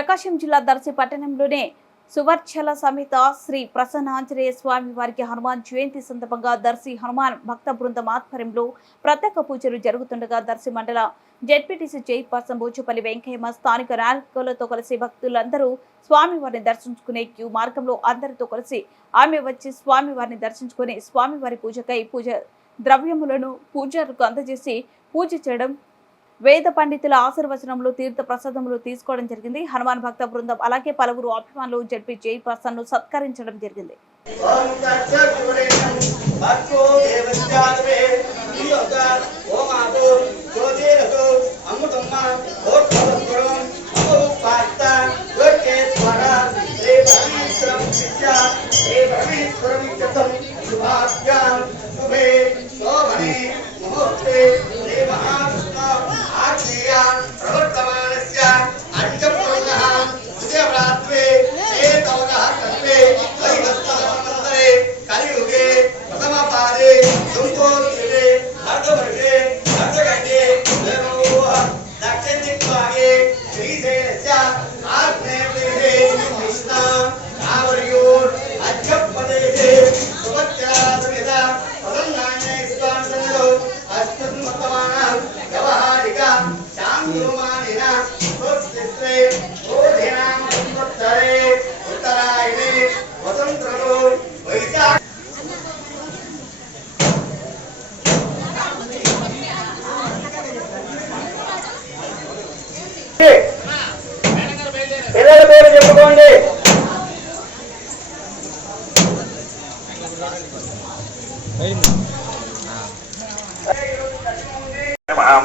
ప్రకాశం జిల్లా దర్శి పట్టణంలోనే సువర్చల సమేత శ్రీ ప్రసన్నాంజనేయ స్వామి వారికి హనుమాన్ జయంతి సందర్భంగా దర్శి హనుమాన్ భక్త బృందం ఆధ్వర్యంలో ప్రత్యేక పూజలు జరుగుతుండగా దర్శి మండల జెడ్పీటీసీ చైర్పర్సన్ బోచుపల్లి వెంకయ్యమ్మ స్థానిక నాయకులతో కలిసి భక్తులందరూ స్వామివారిని దర్శించుకునే క్యూ మార్గంలో అందరితో కలిసి ఆమె వచ్చి స్వామివారిని దర్శించుకుని స్వామివారి పూజకై పూజ ద్రవ్యములను పూజారులకు అందజేసి పూజ చేయడం, వేద పండితుల ఆశీర్వచనములు తీర్థ ప్రసాదములు తీసుకోవడం జరిగింది. హనుమాన్ భక్త బృందం అలాగే పలువురు అభిమానులు జడ్పీ చైర్పర్సన్ ను సత్కరించడం జరిగింది.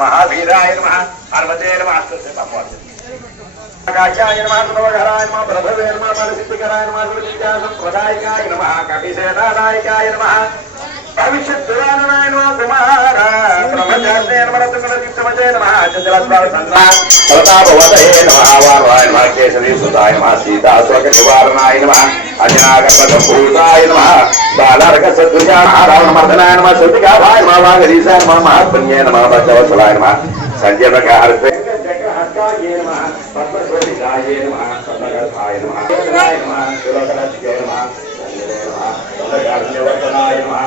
महावीराय नमः पार्वते नमः आकाशाय नमः सर्वघराय नमः प्रभवे नमः परसिद्धिकराय नमः सर्वविद्यासंप्रदायिकाय नमः कपिसेनानायकाय नमः भविष्यद्विदाननाय नमः कुमारा ब्रह्मचार्ये नमः रत्नकुलदीप्तमते नमः चन्द्रस्वामिसन्ना प्रतापवतये नमः वारवाय नमः केशरीसुताय नमः सीताशोकनिवारणाय नमः अजनागपदभूताय नमः बालार्कसद्विजाय नमः रावणमर्दनाय नमः श्रुतिकाभाय नमः वागरीशाय नमः महात्मन्ये नमः भक्तवत्सलाय नमः सञ्जयप्रकारते हस्ताय नमः पद्मशोभिताय नमः पद्मगर्भाय नमः सुलोकलक्ष्म्यै नमः वर्तनाय नमः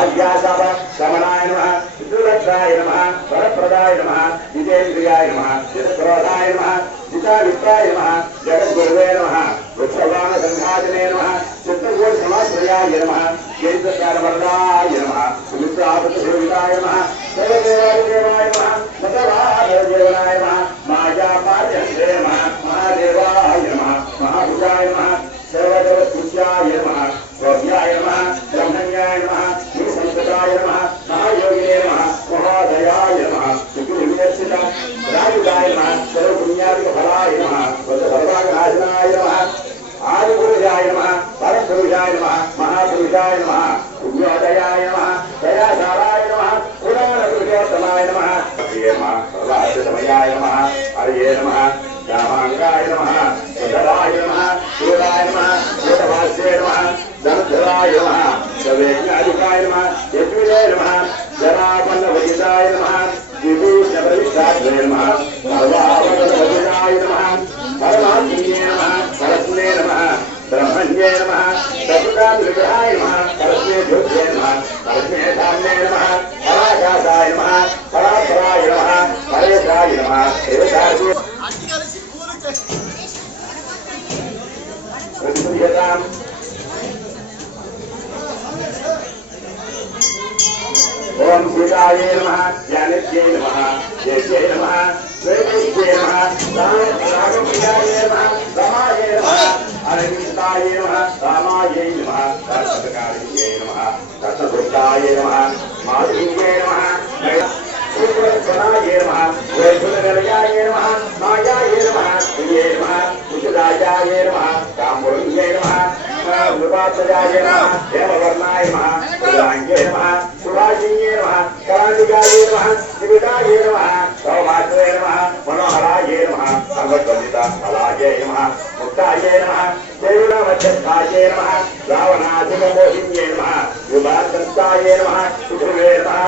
आज्ञासाव शमनाय नमः दुर्लक्षाय नमः वरप्रदाय नमः जितेन्द्रियाय नमः जितक्रोधाय नमः जितावित्राय नमः जगद्गुरुवे नमः वृक्षवाणसंघाजने नमः चित्तगोषमाश्रयाय नमः केन्द्रकारवरदाय नमः सुमित्रापतिशोभिताय नमः सर्वदेवाय नमः सतवादेवनाय नमः मायापार्यन्ते नमः महादेवाय नमः महाभुजाय नमः सर्वदेवपूज्याय नमः स्वाम्याय नमः ब्रह्मण्याय नमः संस्कृताय नमः महायोगिने नमः महादयाय नमः सुखविनिर्शित राजुगाय नमः सर्वपुण्यादिकफलाय नमः सर्वागनाशनाय नमः आदिपुरुषाय नमः परमपुरुषाय नमः महापुरुषाय नमः पुण्योदयाय नमः दयासाराय नमः पुराणपुरुषोत्तमाय नमः हरिये नमः सर्वाश्रतमयाय नमः हरिये नमः रामांगाय नमः सुधराय नमः सूराय नमः सूतभाष्ये नमः धनुधराय नमः सवेज्ञाधिकाय नमः यज्ञे नमः जरापन्नभजिताय नमः विभूषणप्रविष्टाय नमः सर्वावगतभजिताय नमः परमात्मने नमः परस्मे नमः ब्रह्मण्ये नमः सत्कामविग्रहाय नमः परस्मे ज्योत्ये नमः परस्मे धाम्ने नमः पराकाशाय नमः परापराय नमः परेशाय नमः एवं ओम सीताय नमः ज्ञानज्ञे नमः जयज्ञे नमः वेदेज्ञे नमः राघवप्रियाय नमः रमाय नमः अरविन्दाय नमः रामाय नमः कर्तकारिण्ये नमः कर्तभूताय नमः माधुर्ये नमः सूत्रस्वराय नमः वैकुलनिलयाय नमः मायाय नमः प्रिये नमः कुशलायाय नमः काम्बुरुन्ये नमः विपातजाय नमः देववर्णाय नमः उदाङ्गे नमः सुराजिन्ये नमः करालिकाय नमः निविदाय नमः सौभाग्ये नमः मनोहराय नमः सर्वज्ञता फलाय नमः मुक्ताय नमः देवनामध्यस्थाय नमः रावणाधिकमोहिन्ये नमः विभासन्ताय नमः सुखवे नमः